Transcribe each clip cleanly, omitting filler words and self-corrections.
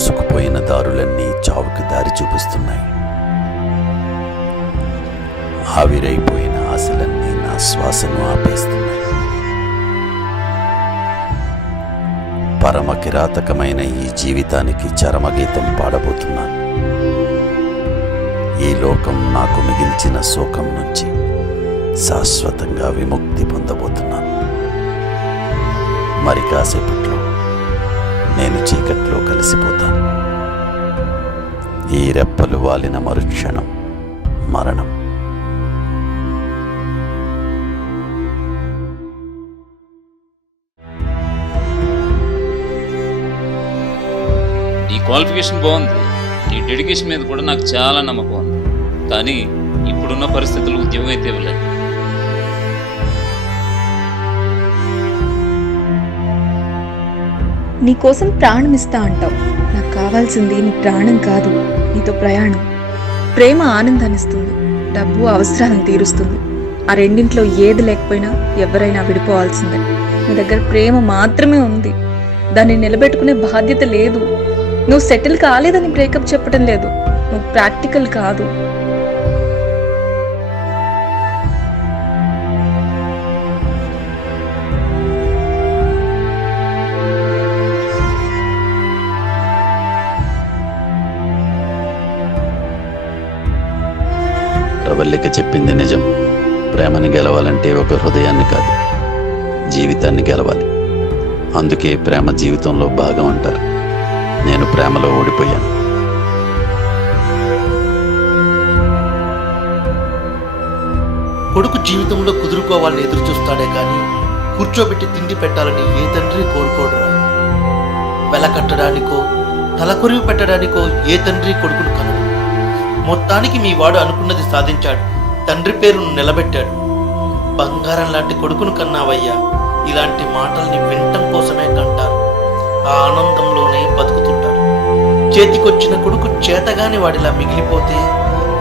మూసుకుపోయిన దారులన్నీ చావుకి దారి చూపిస్తున్నాయి. ఆవిరైపోయిన ఆశలన్నీ నా శ్వాసను ఆపేస్తున్నాయి. పరమ కిరాతకమైన ఈ జీవితానికి చరమగీతం పాడబోతున్నాను. ఈ లోకం నాకు మిగిల్చిన శోకం నుంచి శాశ్వతంగా విముక్తి పొందబోతున్నాను. మరి కాసేపట్లో నేను చీకట్లో కలిసిపోతాను. ఈ రెప్పలు వాలిన మరుక్షణం మరణం. నీ క్వాలిఫికేషన్ బాగుంది, నీ డెడికేషన్ మీద కూడా నాకు చాలా నమ్మకం ఉంది. కానీ ఇప్పుడున్న పరిస్థితులు ఉద్యోగం అయితే ఇవ్వలేదు. నీకోసం ప్రాణం ఇస్తా అంటావు. నాకు కావాల్సింది నీ ప్రాణం కాదు, నీతో ప్రయాణం. ప్రేమ ఆనందాన్నిస్తుంది, డబ్బు అవసరాలను తీరుస్తుంది. ఆ రెండింట్లో ఏది లేకపోయినా ఎవరైనా విడిపోవాల్సిందే. నీ దగ్గర ప్రేమ మాత్రమే ఉంది, దాన్ని నిలబెట్టుకునే బాధ్యత లేదు. నువ్వు సెటిల్ కాలేదని బ్రేకప్ చెప్పడం లేదు, నువ్వు ప్రాక్టికల్ కాదు. ప్రవల్లిక చెప్పింది నిజం. ప్రేమని గెలవాలంటే ఒక హృదయాన్ని కాదు, జీవితాన్ని గెలవాలి. అందుకే ప్రేమ జీవితంలో భాగం అంటారు. నేను ప్రేమలో ఓడిపోయాను. కొడుకు జీవితంలో కుదురుకోవాలని ఎదురు చూస్తాడే కానీ కూర్చోబెట్టి తిండి పెట్టాలని ఏ తండ్రి కోరుకోడురా. వెలకట్టడానికో తలకొరివి పెట్టడానికో ఏ తండ్రి కొడుకును కనడు. మొత్తానికి మీ వాడు అనుకున్నది సాధించాడు, తండ్రి పేరును నిలబెట్టాడు. బంగారం లాంటి కొడుకును కన్నావయ్యా. ఇలాంటి మాటల్ని వినటం కోసమే కంటారు, ఆ ఆనందంలోనే బతుకుతుంటారు. చేతికొచ్చిన కొడుకు చేతగాని వాడిలా మిగిలిపోతే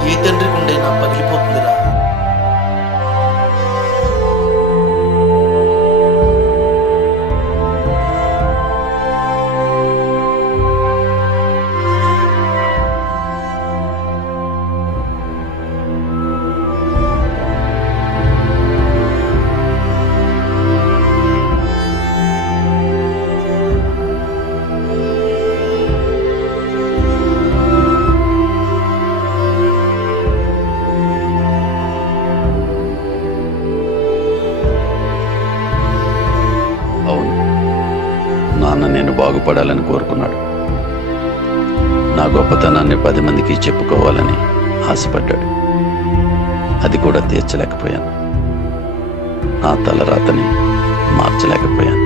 ఏ తండ్రి గుండైనా పగిలిపోతుందిరా. నాన్న నేను బాగుపడాలని కోరుకున్నాడు. నా గొప్పతనాన్ని 10 మందికి చెప్పుకోవాలని ఆశపడ్డాడు. అది కూడా తీర్చలేకపోయాను. నా తలరాతని మార్చలేకపోయాను.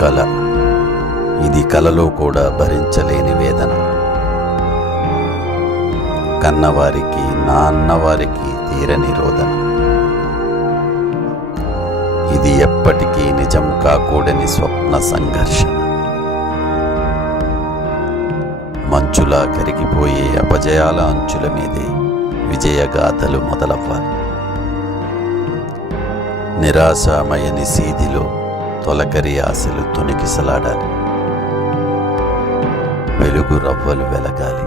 కల, ఇది కలలో కూడా భరించలేని వేదన. కన్నవారికి నా అన్నవారికి తీరని రోదన. ఇది ఎప్పటికీ నిజం కాకూడని స్వప్న సంఘర్షణ. మంచులా కరిగిపోయే అపజయాల అంచుల మీదే విజయగాథలు మొదలవ్వాలి. నిరాశామయని సీదిలో తొలకరి ఆశలు తొణికిసలాడాలి. వెలుగు రవ్వలు వెలగాలి.